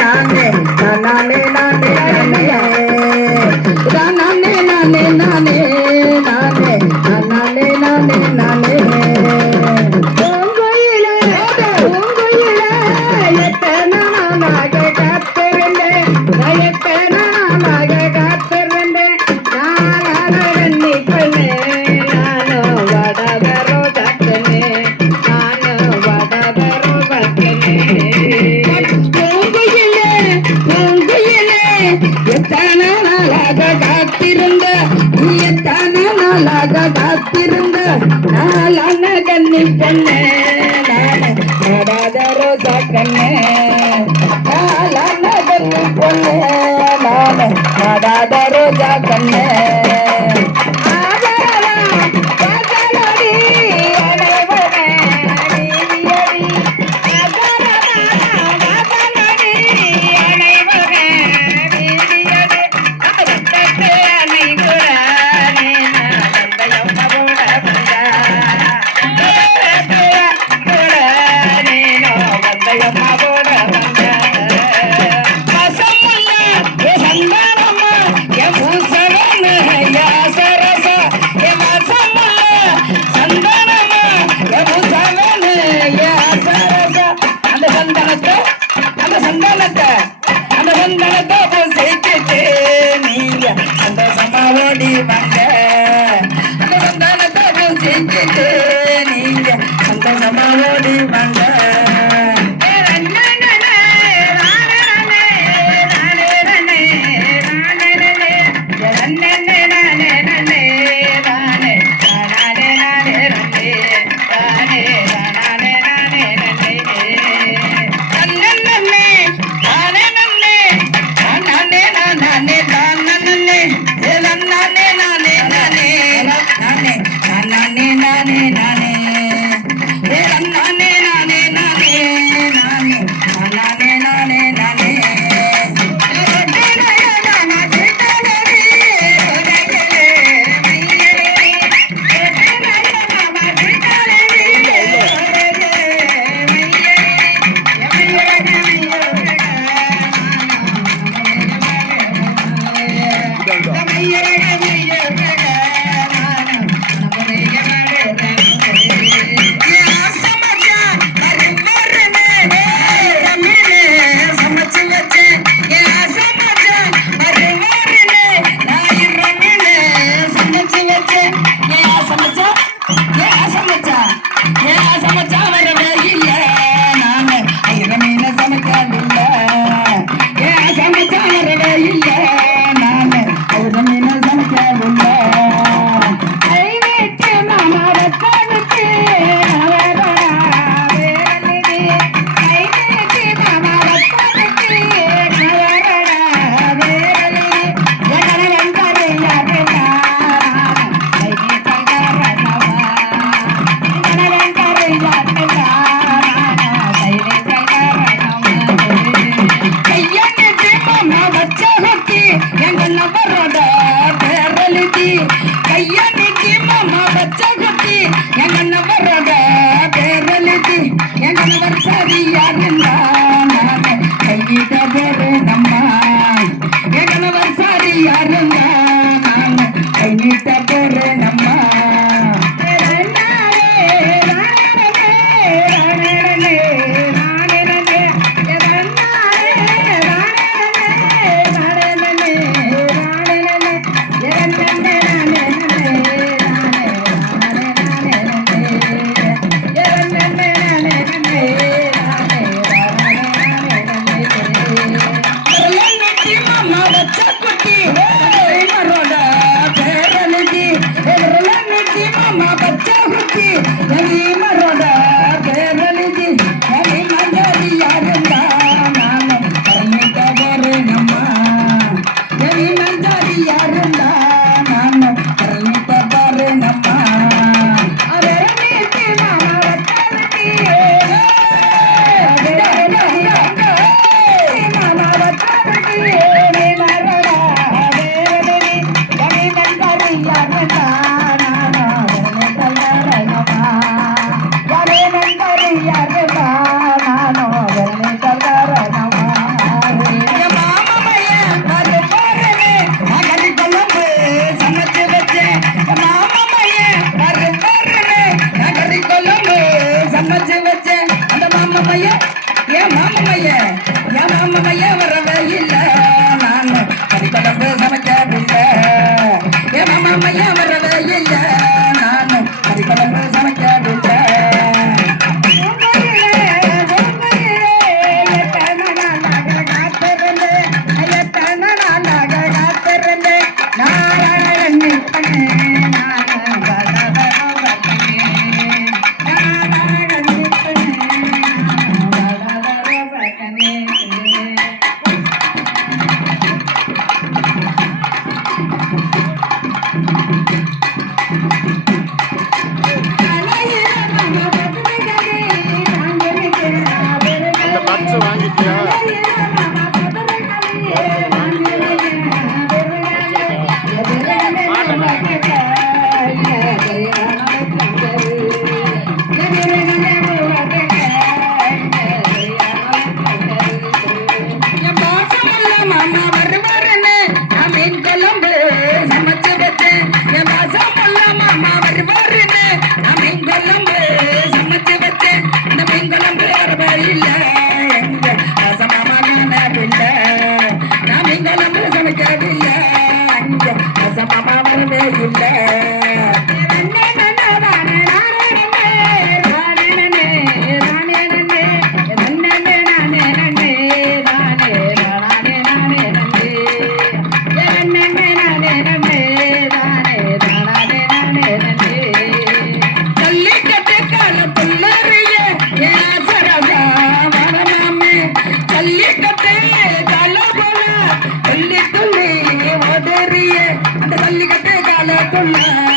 Amen. కన్నే నాడాద రోజా కన్నే నాలా నగలు కొన్నే నాడాద రోజా కన్నే ஜல்லிக்கட்டு காலத்துள்ள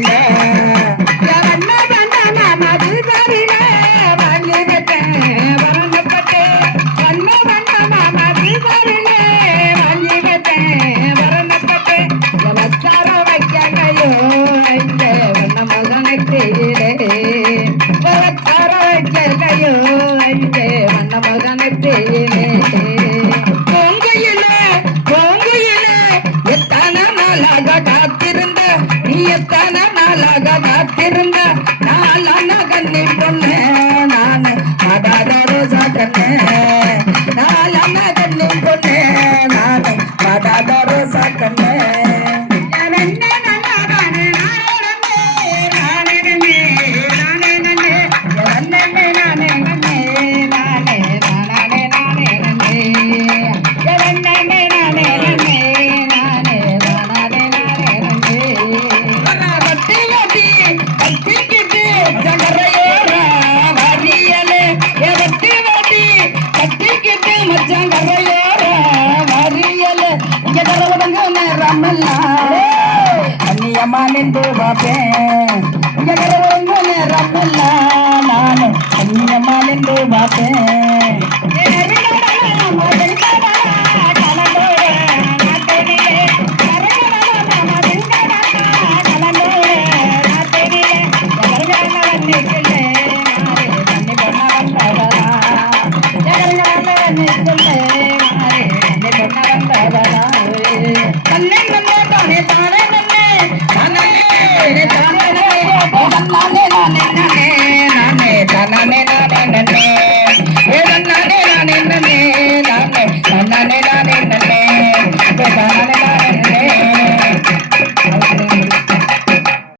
man. சேர்ந்து பார்ப்பேன். உங்க கடவுள் உங்க நேரம் நானும் கண்ணியம்மா என்று பார்ப்பேன்.